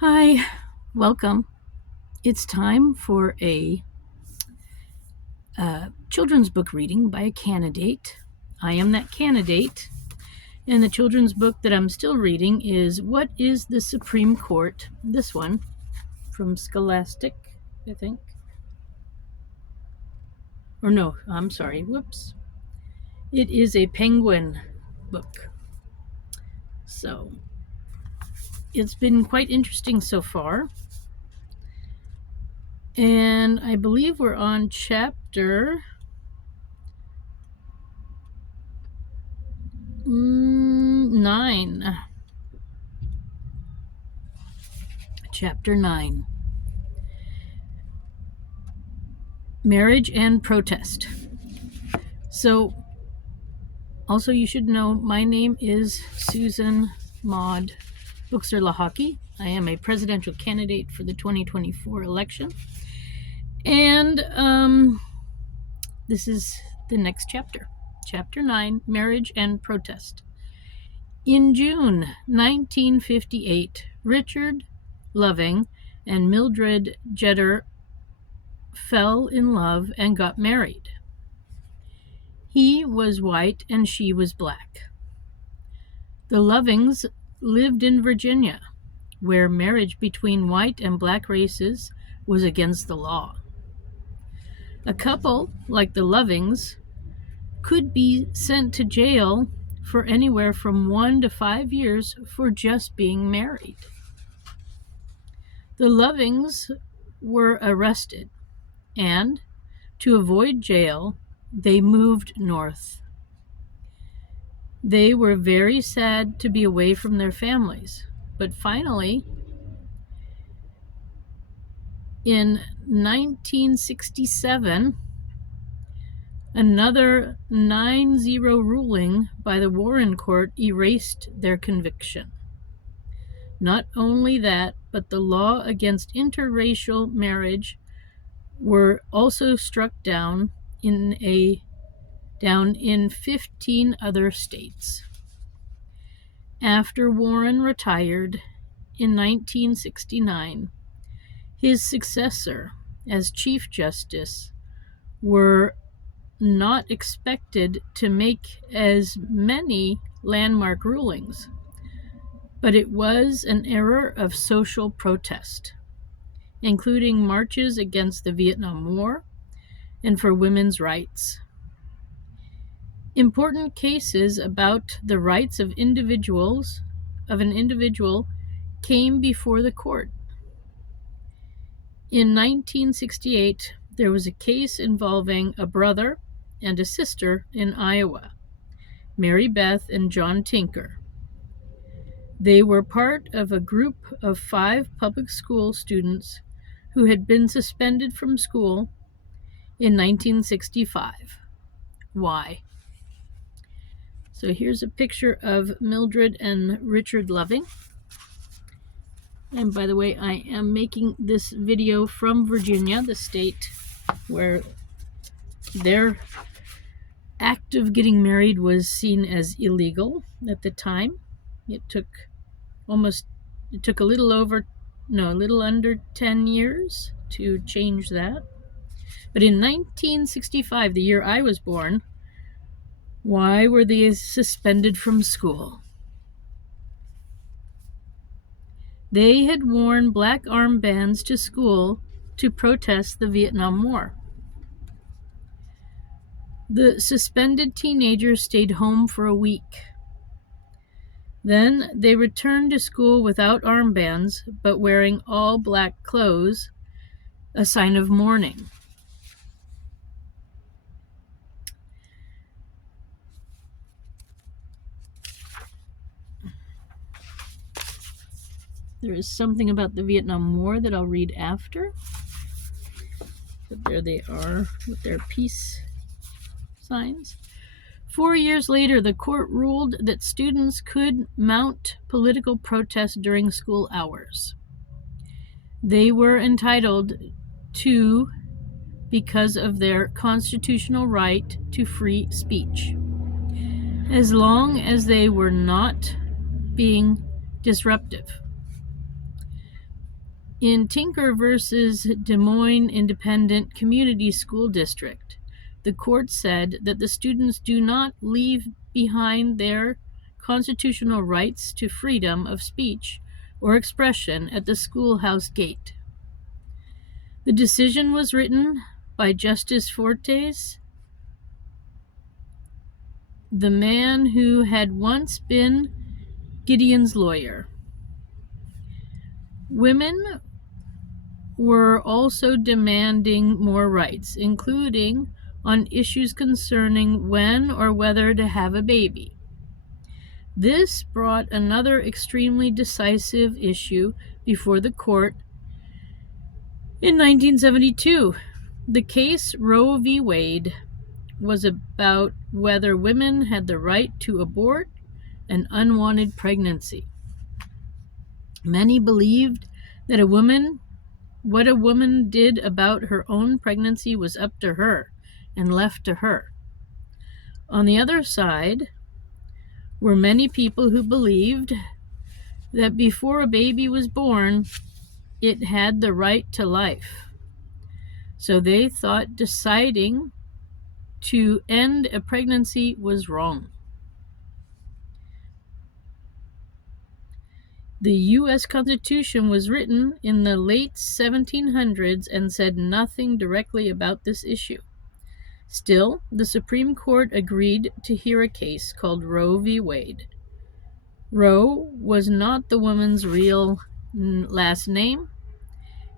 Hi, welcome. It's time for a children's book reading by a candidate. I am that candidate, and the children's book that I'm still reading is What is the Supreme Court? This one from Scholastic, I think. Or no, I'm sorry, whoops. It is a Penguin book. So, it's been quite interesting so far. And I believe we're on chapter 9. Chapter 9. Marriage and Protest. So, also you should know my name is Susan Maude Buchser-Lochocki. I am a presidential candidate for the 2024 election. And this is the next chapter. Chapter 9, Marriage and Protest. In June 1958, Richard Loving and Mildred Jeter fell in love and got married. He was white and she was black. The Lovings lived in Virginia, where marriage between white and black races was against the law. A couple like the Lovings could be sent to jail for anywhere from 1 to 5 years for just being married. The Lovings were arrested, and to avoid jail, they moved north. They were very sad to be away from their families, but finally, in 1967, another 9-0 ruling by the Warren Court erased their conviction. Not only that, but the law against interracial marriage were also struck down in 15 other states. After Warren retired in 1969, his successor as Chief Justice were not expected to make as many landmark rulings, but it was an era of social protest, including marches against the Vietnam War and for women's rights. Important cases about the rights of an individual came before the court. In 1968, there was a case involving a brother and a sister in Iowa, Mary Beth and John Tinker. They were part of a group of 5 public school students who had been suspended from school in 1965. Why? So here's a picture of Mildred and Richard Loving. And by the way, I am making this video from Virginia, the state where their act of getting married was seen as illegal at the time. It took a little under 10 years to change that. But in 1965, the year I was born, why were they suspended from school? They had worn black armbands to school to protest the Vietnam War. The suspended teenagers stayed home for a week. Then they returned to school without armbands, but wearing all black clothes, a sign of mourning. There is something about the Vietnam War that I'll read after. But there they are with their peace signs. 4 years later, the court ruled that students could mount political protest during school hours. They were entitled to because of their constitutional right to free speech, as long as they were not being disruptive. In Tinker versus Des Moines Independent Community School District, the court said that the students do not leave behind their constitutional rights to freedom of speech or expression at the schoolhouse gate. The decision was written by Justice Fortes, the man who had once been Gideon's lawyer. Women were also demanding more rights, including on issues concerning when or whether to have a baby. This brought another extremely decisive issue before the court in 1972. The case Roe v. Wade was about whether women had the right to abort an unwanted pregnancy. Many believed that what a woman did about her own pregnancy was up to her and left to her. On the other side were many people who believed that before a baby was born, it had the right to life. So they thought deciding to end a pregnancy was wrong. The U.S. Constitution was written in the late 1700s and said nothing directly about this issue. Still, the Supreme Court agreed to hear a case called Roe v. Wade. Roe was not the woman's real last name.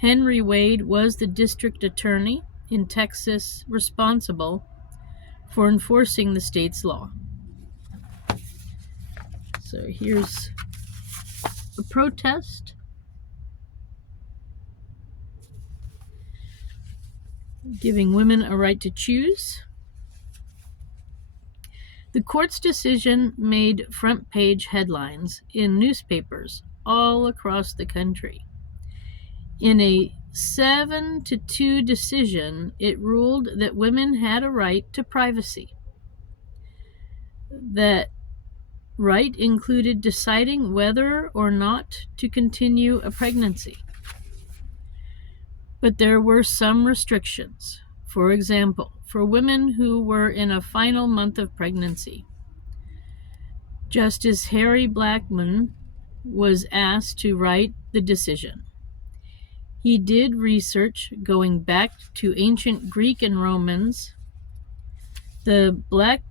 Henry Wade was the district attorney in Texas responsible for enforcing the state's law. So here's a protest. Giving women a right to choose. The court's decision made front page headlines in newspapers all across the country. In a 7-2 decision, it ruled that women had a right to privacy. That right included deciding whether or not to continue a pregnancy. But there were some restrictions. For example, for women who were in a final month of pregnancy. Justice Harry Blackmun was asked to write the decision. He did research going back to ancient Greek and Romans. The Blackmun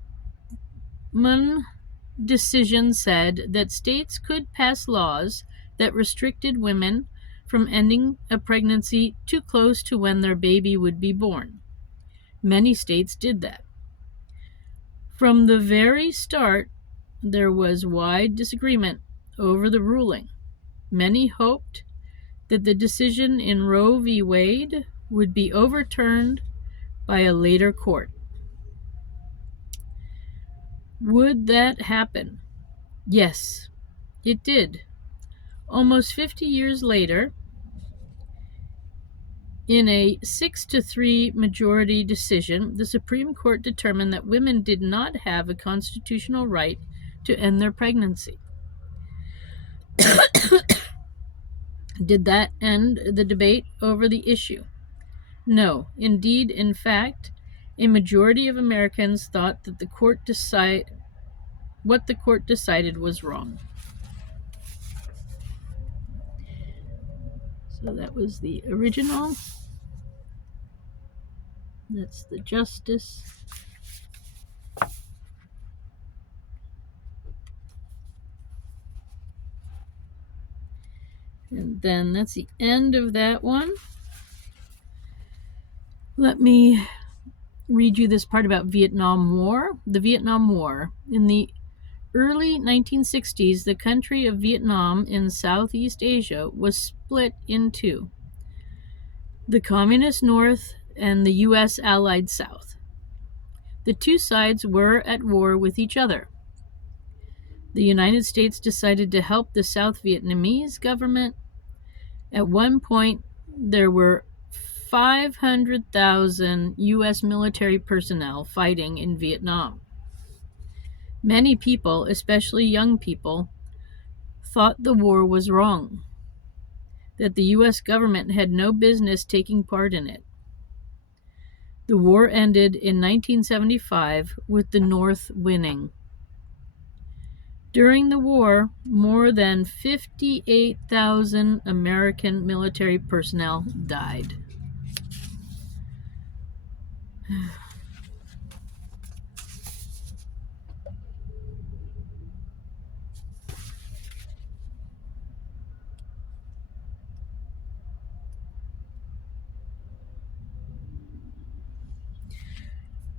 decision said that states could pass laws that restricted women from ending a pregnancy too close to when their baby would be born. Many states did that. From the very start, there was wide disagreement over the ruling. Many hoped that the decision in Roe v. Wade would be overturned by a later court. Would that happen? Yes, it did. Almost 50 years later, in a 6-3 majority decision, the Supreme Court determined that women did not have a constitutional right to end their pregnancy. Did that end the debate over the issue? No. Indeed, in fact, a majority of Americans thought that what the court decided was wrong. So that was the original. That's the justice. And then that's the end of that one. Let me read you this part about Vietnam War. The Vietnam War. In the early 1960s, the country of Vietnam in Southeast Asia was split in two. The Communist North and the U.S. Allied South. The two sides were at war with each other. The United States decided to help the South Vietnamese government. At one point, there were 500,000 U.S. military personnel fighting in Vietnam. Many people, especially young people, thought the war was wrong. that the U.S. government had no business taking part in it. The war ended in 1975 with the North winning. During the war, more than 58,000 American military personnel died.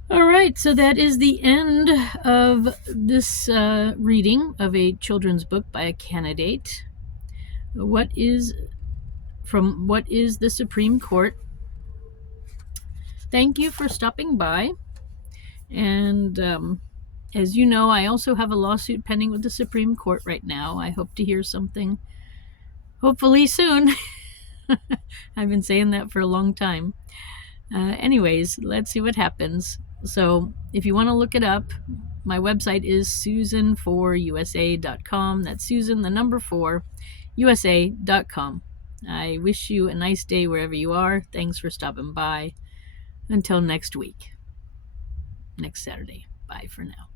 All right, so that is the end of this reading of a children's book by a candidate. What is the Supreme Court? Thank you for stopping by. And as you know, I also have a lawsuit pending with the Supreme Court right now. I hope to hear something hopefully soon. I've been saying that for a long time. Anyways, let's see what happens. So if you want to look it up, my website is susan4usa.com. That's Susan, the number 4, usa.com. I wish you a nice day wherever you are. Thanks for stopping by. Until next week, next Saturday. Bye for now.